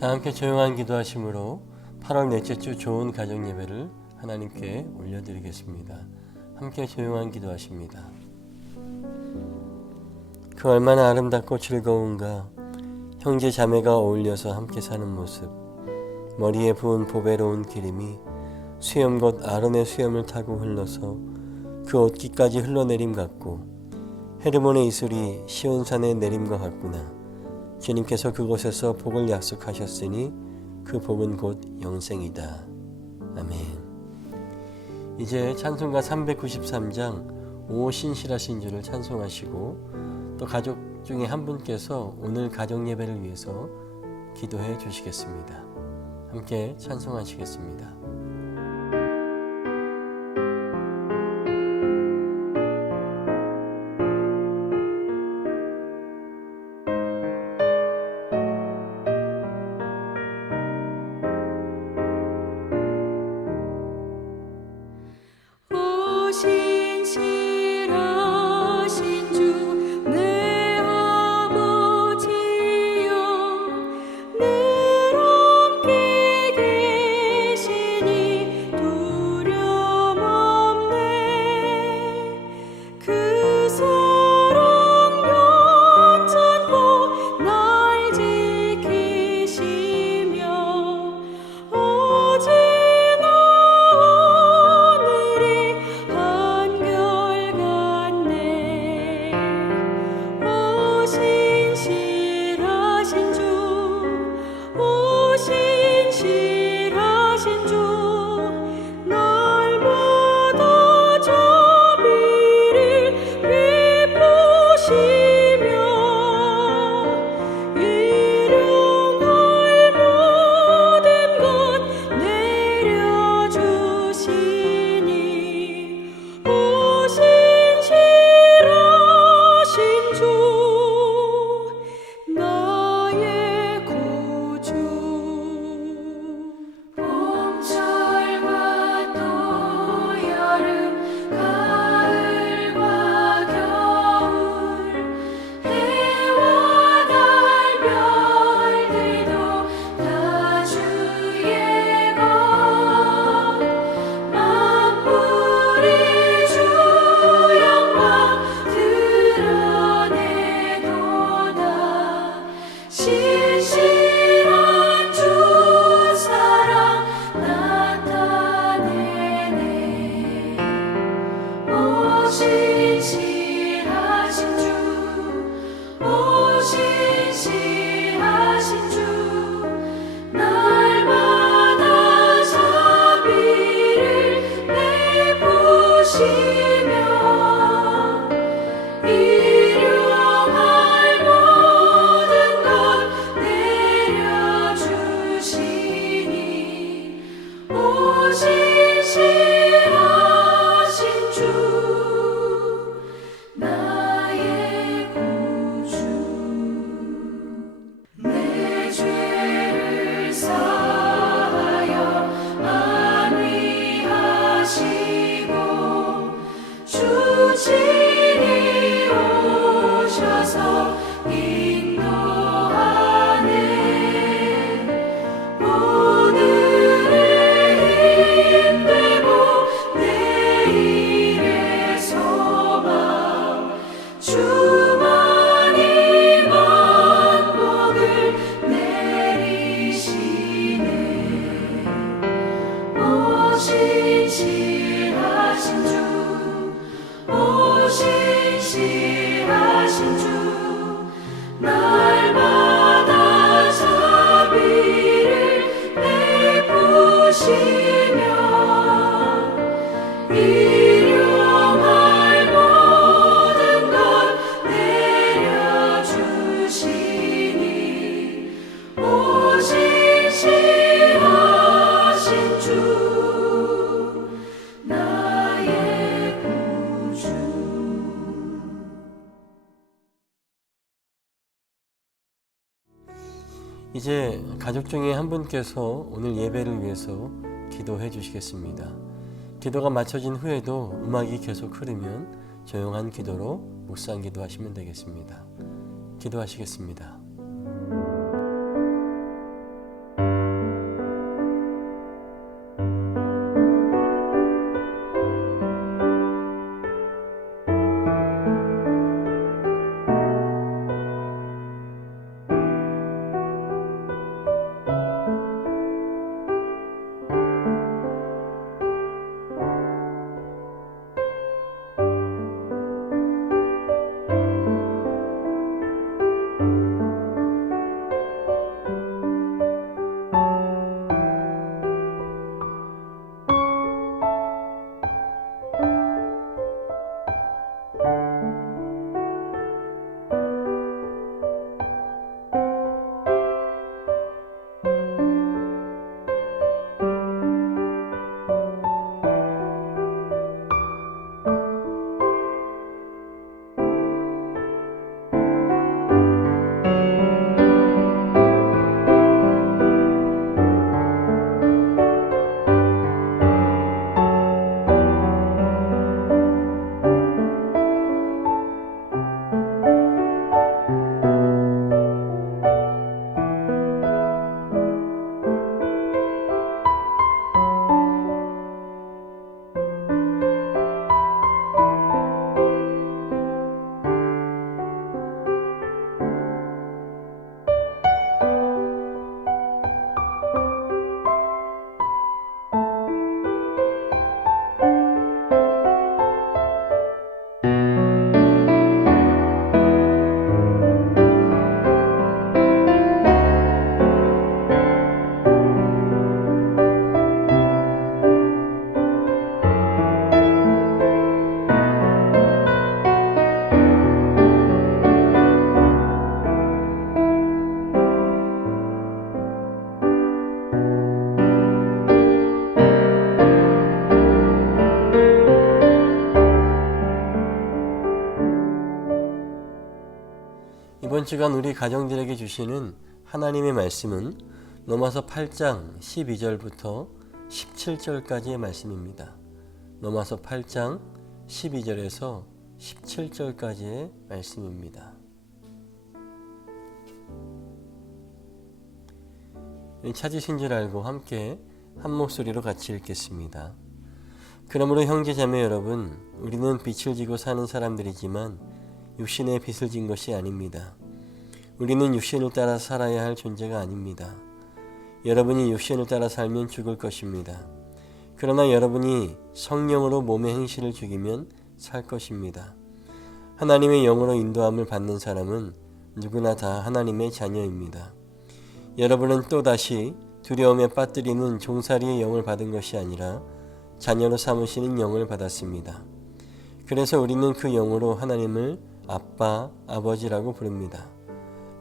다 함께 조용한 기도하심으로 8월 넷째 주 좋은 가정 예배를 하나님께 올려드리겠습니다. 함께 조용한 기도하십니다. 그 얼마나 아름답고 즐거운가. 형제 자매가 어울려서 함께 사는 모습, 머리에 부은 보배로운 기름이 수염곧 아론의 수염을 타고 흘러서 그 옷깃까지 흘러내림 같고 헤르몬의 이슬이 시온산의 내림과 같구나. 주님께서 그곳에서 복을 약속하셨으니 그 복은 곧 영생이다. 아멘. 이제 찬송가 393장 오 신실하신 주를 찬송하시고 또 가족 중에 한 분께서 오늘 가정 예배를 위해서 기도해 주시겠습니다. 함께 찬송하시겠습니다. 이제 가족 중에 한 분께서 오늘 예배를 위해서 기도해 주시겠습니다. 기도가 마쳐진 후에도 음악이 계속 흐르면 조용한 기도로 묵상 기도하시면 되겠습니다. 기도하시겠습니다. 이번 주간 우리 가정들에게 주시는 하나님의 말씀은 로마서 8장 12절부터 17절까지의 말씀입니다. 로마서 8장 12절에서 17절까지의 말씀입니다. 찾으신 줄 알고 함께 한 목소리로 같이 읽겠습니다. 그러므로 형제자매 여러분, 우리는 빛을 지고 사는 사람들이지만 육신의 빛을 진 것이 아닙니다. 우리는 육신을 따라 살아야 할 존재가 아닙니다. 여러분이 육신을 따라 살면 죽을 것입니다. 그러나 여러분이 성령으로 몸의 행실을 죽이면 살 것입니다. 하나님의 영으로 인도함을 받는 사람은 누구나 다 하나님의 자녀입니다. 여러분은 또다시 두려움에 빠뜨리는 종살이의 영을 받은 것이 아니라 자녀로 삼으시는 영을 받았습니다. 그래서 우리는 그 영으로 하나님을 아빠, 아버지라고 부릅니다.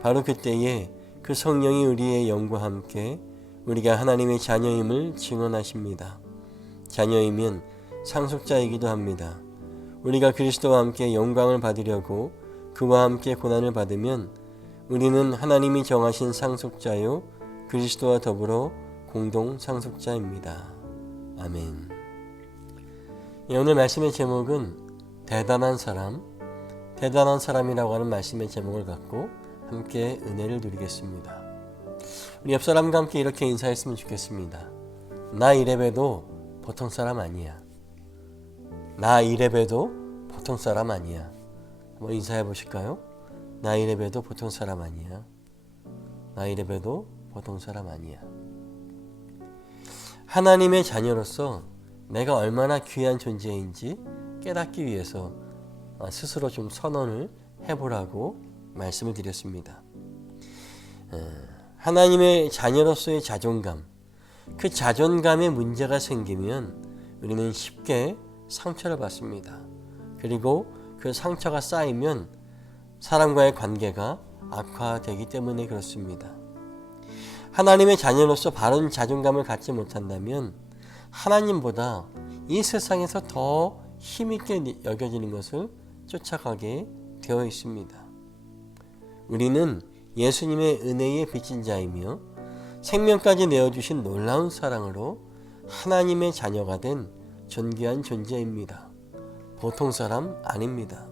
바로 그때에 그 성령이 우리의 영과 함께 우리가 하나님의 자녀임을 증언하십니다. 자녀이면 상속자이기도 합니다. 우리가 그리스도와 함께 영광을 받으려고 그와 함께 고난을 받으면 우리는 하나님이 정하신 상속자요 그리스도와 더불어 공동 상속자입니다. 아멘. 오늘 말씀의 제목은 대단한 사람이라고 하는 말씀의 제목을 갖고 함께 은혜를 누리겠습니다. 우리 옆 사람과 함께 이렇게 인사했으면 좋겠습니다. 나 이래봬도 보통 사람 아니야. 나 이래봬도 보통 사람 아니야. 한번 인사해 보실까요? 나 이래봬도 보통 사람 아니야. 나 이래봬도 보통 사람 아니야. 하나님의 자녀로서 내가 얼마나 귀한 존재인지 깨닫기 위해서 스스로 좀 선언을 해보라고 말씀을 드렸습니다. 하나님의 자녀로서의 자존감, 그 자존감에 문제가 생기면 우리는 쉽게 상처를 받습니다. 그리고 그 상처가 쌓이면 사람과의 관계가 악화되기 때문에 그렇습니다. 하나님의 자녀로서 바른 자존감을 갖지 못한다면 하나님보다 이 세상에서 더 힘있게 여겨지는 것을 쫓아가게 되어 있습니다. 우리는 예수님의 은혜에 빚진 자이며 생명까지 내어주신 놀라운 사랑으로 하나님의 자녀가 된 존귀한 존재입니다. 보통 사람 아닙니다.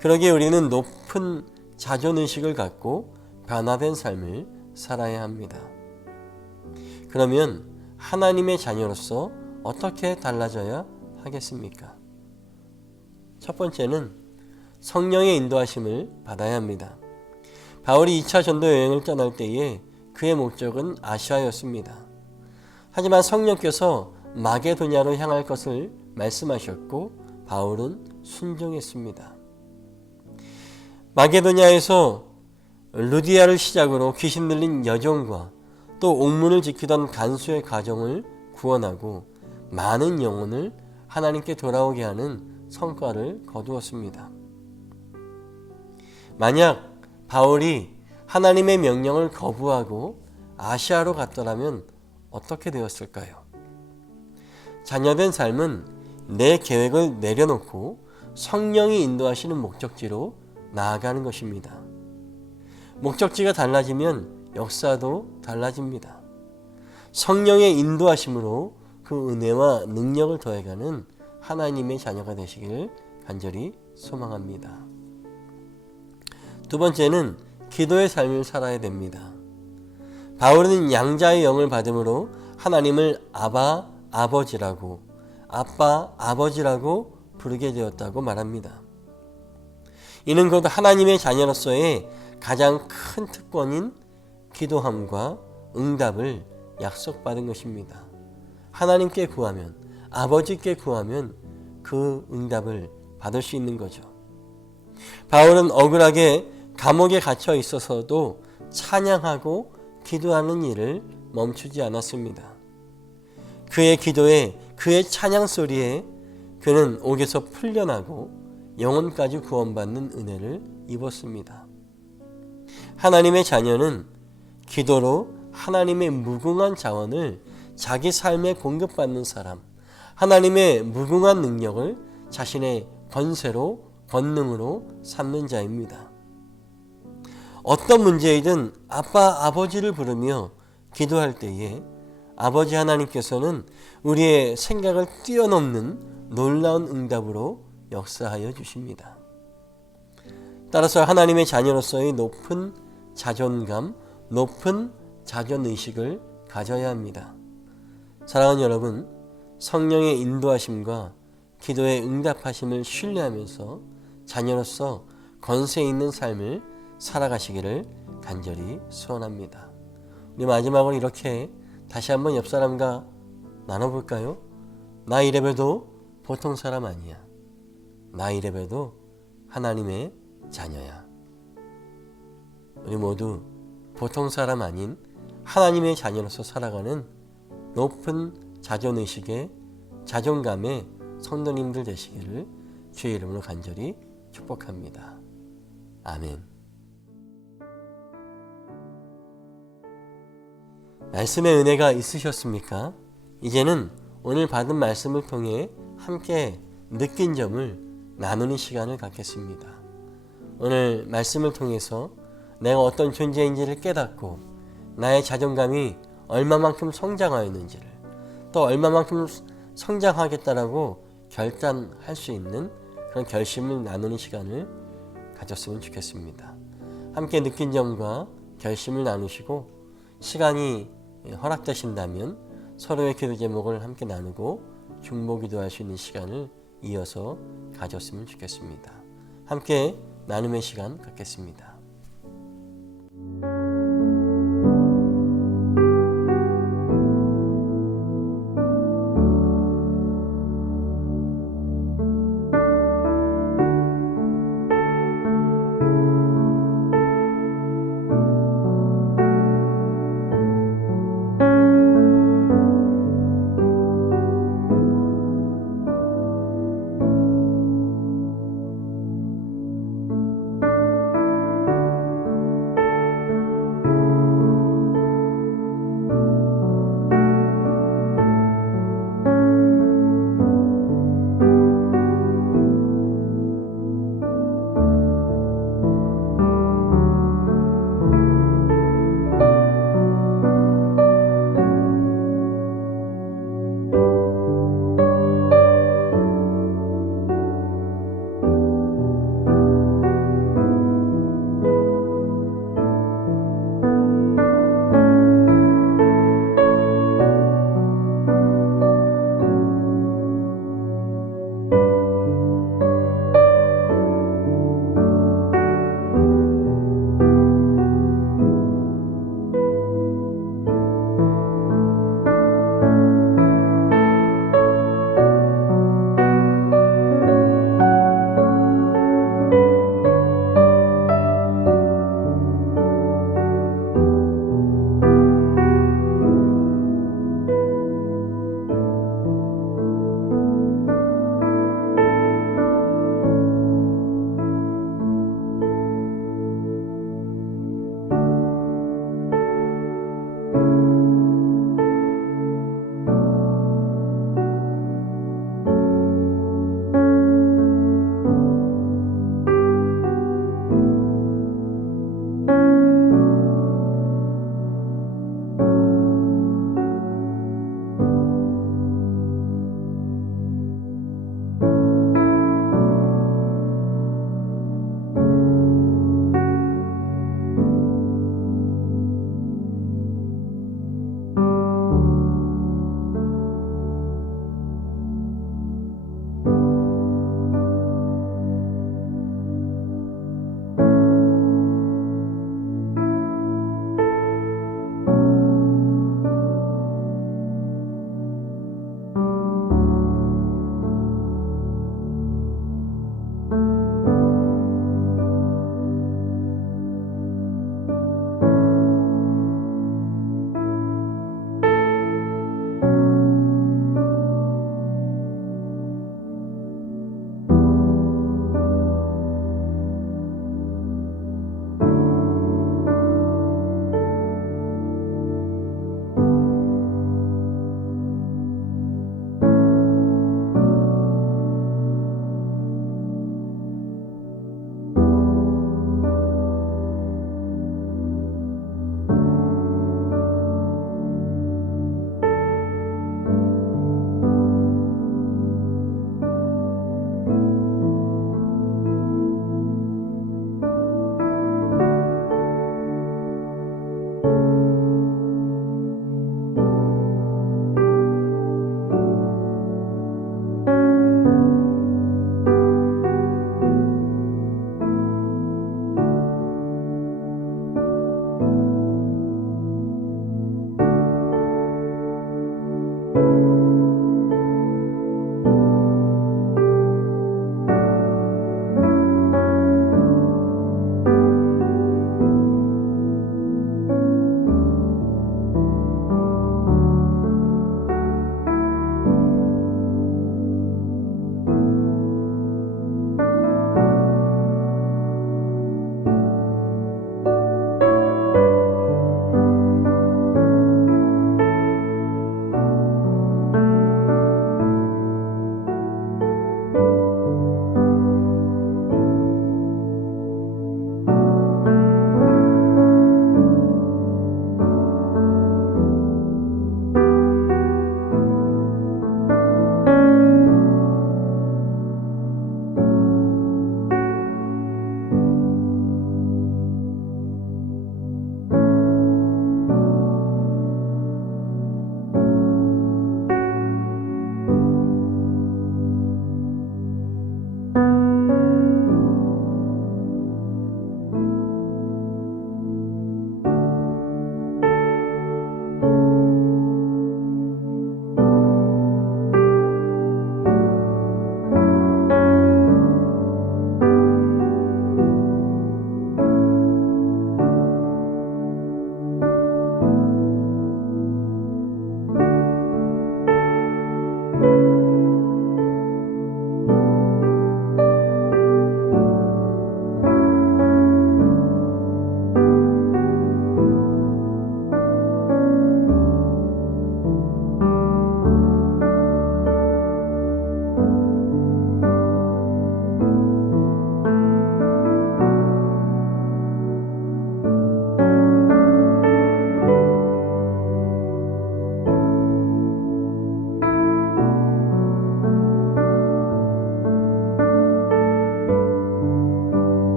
그러기에 우리는 높은 자존의식을 갖고 변화된 삶을 살아야 합니다. 그러면 하나님의 자녀로서 어떻게 달라져야 하겠습니까? 첫 번째는 성령의 인도하심을 받아야 합니다. 바울이 2차 전도 여행을 떠날 때에 그의 목적은 아시아였습니다. 하지만 성령께서 마게도냐로 향할 것을 말씀하셨고 바울은 순종했습니다. 마게도냐에서 루디아를 시작으로 귀신 들린 여종과 또 옥문을 지키던 간수의 가정을 구원하고 많은 영혼을 하나님께 돌아오게 하는 성과를 거두었습니다. 만약 바울이 하나님의 명령을 거부하고 아시아로 갔더라면 어떻게 되었을까요? 자녀된 삶은 내 계획을 내려놓고 성령이 인도하시는 목적지로 나아가는 것입니다. 목적지가 달라지면 역사도 달라집니다. 성령의 인도하심으로 그 은혜와 능력을 더해가는 하나님의 자녀가 되시기를 간절히 소망합니다. 두 번째는 기도의 삶을 살아야 됩니다. 바울은 양자의 영을 받음으로 하나님을 아바, 아버지라고, 아빠, 아버지라고 부르게 되었다고 말합니다. 이는 곧 하나님의 자녀로서의 가장 큰 특권인 기도함과 응답을 약속받은 것입니다. 하나님께 구하면, 아버지께 구하면 그 응답을 받을 수 있는 거죠. 바울은 억울하게 감옥에 갇혀 있어서도 찬양하고 기도하는 일을 멈추지 않았습니다. 그의 기도에, 그의 찬양 소리에 그는 옥에서 풀려나고 영혼까지 구원받는 은혜를 입었습니다. 하나님의 자녀는 기도로 하나님의 무궁한 자원을 자기 삶에 공급받는 사람, 하나님의 무궁한 능력을 자신의 권세로, 권능으로 삼는 자입니다. 어떤 문제이든 아빠, 아버지를 부르며 기도할 때에 아버지 하나님께서는 우리의 생각을 뛰어넘는 놀라운 응답으로 역사하여 주십니다. 따라서 하나님의 자녀로서의 높은 자존감, 높은 자존의식을 가져야 합니다. 사랑하는 여러분, 성령의 인도하심과 기도의 응답하심을 신뢰하면서 자녀로서 권세 있는 삶을 살아가시기를 간절히 소원합니다. 우리 마지막으로 이렇게 다시 한번 옆 사람과 나눠볼까요? 나 이래봬도 보통 사람 아니야. 나 이래봬도 하나님의 자녀야. 우리 모두 보통 사람 아닌 하나님의 자녀로서 살아가는 높은 자존의식의 자존감의 성도님들 되시기를 주의 이름으로 간절히 축복합니다. 아멘. 말씀의 은혜가 있으셨습니까? 이제는 오늘 받은 말씀을 통해 함께 느낀 점을 나누는 시간을 갖겠습니다. 오늘 말씀을 통해서 내가 어떤 존재인지를 깨닫고 나의 자존감이 얼마만큼 성장하였는지를 또 얼마만큼 성장하겠다라고 결단할 수 있는 그런 결심을 나누는 시간을 가졌으면 좋겠습니다. 함께 느낀 점과 결심을 나누시고 시간이 허락되신다면 서로의 기도 제목을 함께 나누고 중보 기도할 수 있는 시간을 이어서 가졌으면 좋겠습니다. 함께 나눔의 시간 갖겠습니다.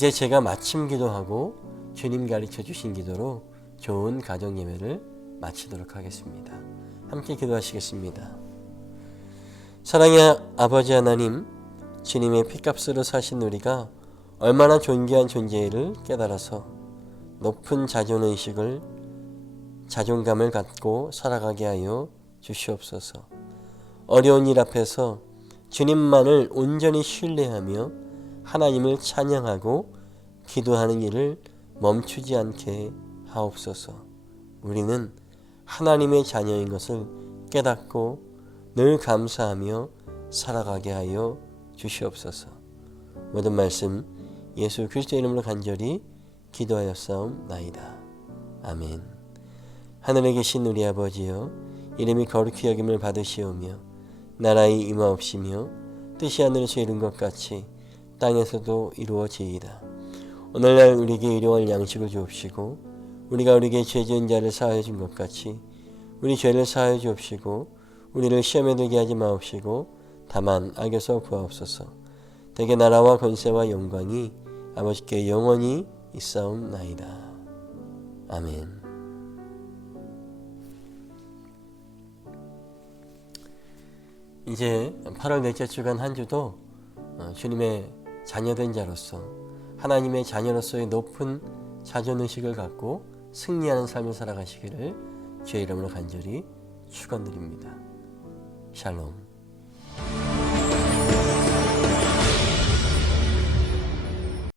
이제 제가 마침 기도하고 주님 가르쳐 주신 기도로 좋은 가정 예배를 마치도록 하겠습니다. 함께 기도하시겠습니다. 사랑의 아버지 하나님, 주님의 피값으로 사신 우리가 얼마나 존귀한 존재를 깨달아서 높은 자존의식을 자존감을 갖고 살아가게 하여 주시옵소서. 어려운 일 앞에서 주님만을 온전히 신뢰하며 하나님을 찬양하고 기도하는 일을 멈추지 않게 하옵소서. 우리는 하나님의 자녀인 것을 깨닫고 늘 감사하며 살아가게 하여 주시옵소서. 모든 말씀 예수 그리스도의 이름으로 간절히 기도하였사옵나이다. 아멘. 하늘에 계신 우리 아버지여, 이름이 거룩히 여김을 받으시오며 나라의 임하옵시며 뜻이 하늘에서 이룬 것 같이 땅에서도 이루어지이다. 오늘날 우리에게 일용할 양식을 주옵시고 우리가 우리에게 죄 지은 자를 사하여 준 것 같이 우리 죄를 사하여 주옵시고 우리를 시험에 들게 하지 마옵시고 다만 악에서 구하옵소서. 대개 나라와 권세와 영광이 아버지께 영원히 있사옵나이다. 아멘. 이제 8월 넷째 주간 한 주도 주님의 자녀된 자로서 하나님의 자녀로서의 높은 자존의식을 갖고 승리하는 삶을 살아가시기를 주의 이름으로 간절히 축원드립니다. 샬롬.